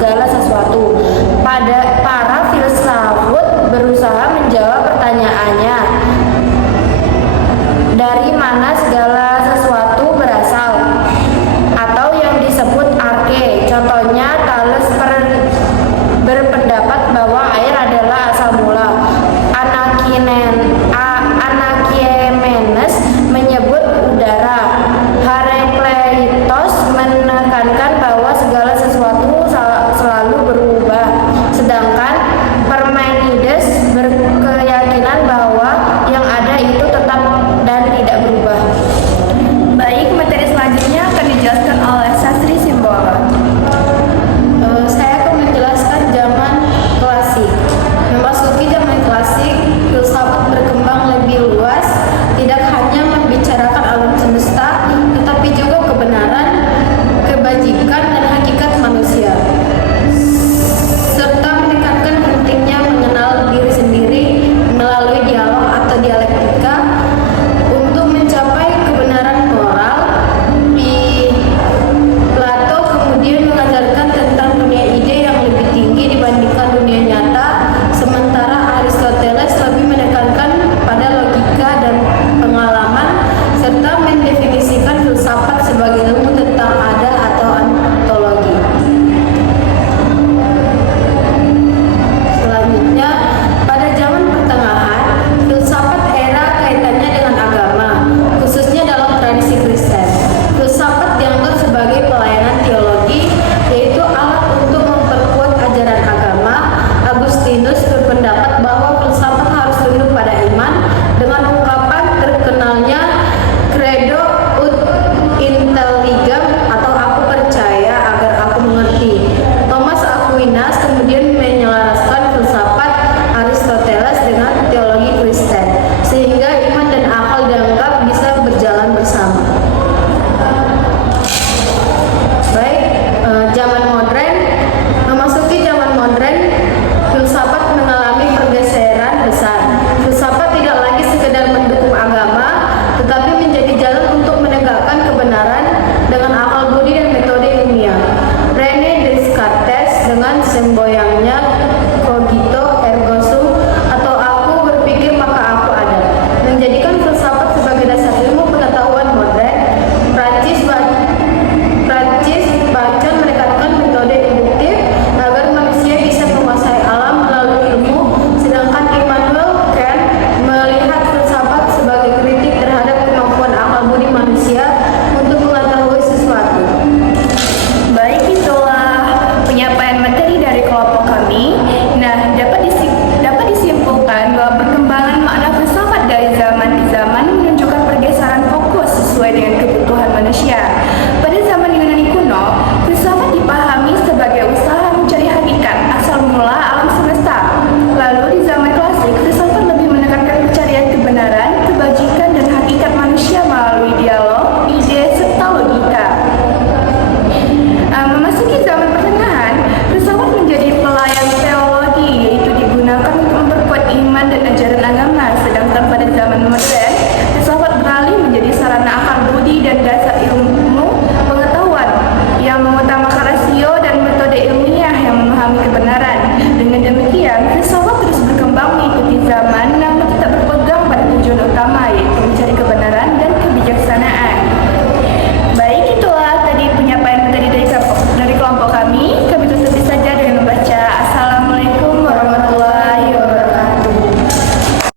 segala sesuatu. Para filsafat berusaha menjawab pertanyaannya, dari mana segala sesuatu berasal, atau yang disebut arke. Contohnya, Thales berpendapat bahwa air adalah asal mula. Anaximenes menyebut udara. Herakleitos menekankan bahwa segala sesuatu selalu berubah, sedangkan Parmenides berkeyakinan bahwa yang ada itu tetap dan tidak berubah. Baik, materi selanjutnya akan dijelaskan oleh Sastri Simbola. Saya akan menjelaskan zaman klasik. Memasuki zaman klasik, filsafat berkembang lebih luas, tidak hanya membicarakan alam semesta, tetapi juga kebenaran, kebajikan, dan hakikat manusia, serta menekankan pentingnya mengenal diri sendiri melalui dialog atau dialektika untuk mencapai kebenaran moral. Plato kemudian mengajarkan tentang dunia ide yang lebih tinggi dibandingkan dunia nyata, sementara Aristoteles lebih menekankan pada logika dan pengalaman, serta mendefinisikan filsafat sebagai ilmu tentang ada atau ontologi. Selanjutnya, pada zaman pertengahan, filsafat era kaitannya dengan agama, khususnya dalam tradisi Kristen. Filsafat dianggap sebagai pelayanan teologi, yaitu alat untuk memperkuat ajaran agama. Agustinus berpendapat bahwa filsafat harus tunduk pada iman dengan ungkapan terkenalnya credo ut intelligam, atau aku percaya agar aku mengerti. Thomas Aquinas kemudian menyelaraskan filsafat Aristoteles dengan teologi Kristen, sehingga iman dan akal dianggap bisa berjalan bersama. Baik, zaman modern. Memasuki zaman modern, filsafat mengalami pergeseran besar. Filsafat tidak lagi sekedar mendukung agama, tetapi menjadi jalan untuk menegakkan kebenaran dengan akal budi dan metode ilmiah. René Descartes dengan semboyangnya cogito ergo sum, atau aku berpikir maka aku ada, menjadikan filsafat sebagai dasar ilmu pengetahuan modern. Francis Bacon menekankan metode induktif agar manusia bisa menguasai alam melalui ilmu, sedangkan Immanuel Kant melihat filsafat sebagai kritik terhadap kemampuan akal budi manusia untuk mengetahui sesuatu. Baik, itulah penyampaian materi dari kelompok kami. Nah, dapat disimpulkan bahwa perkembangan makna filsafat dari zaman ke zaman menunjukkan pergeseran fokus sesuai dengan kebutuhan manusia. Pada zaman Yunani kuno, filsafat dipahami sebagai usaha mencari hakikat asal mula alam semesta. Lalu di zaman klasik, filsafat lebih menekankan pencarian kebenaran, kebajikan, dan hakikat manusia melalui dialog, ide, serta logika. Memasuki zaman pertengahan, filsafat menjadi pelayan teologi, yaitu digunakan untuk memperkuat iman dan ajaran agama. Sedangkan pada zaman modern, filsafat beralih menjadi sarana akal budi dan dasar ilmu pengetahuan yang mengutamakan rasio dan metode ilmiah yang memahami kebenaran. Dengan demikian, filsafat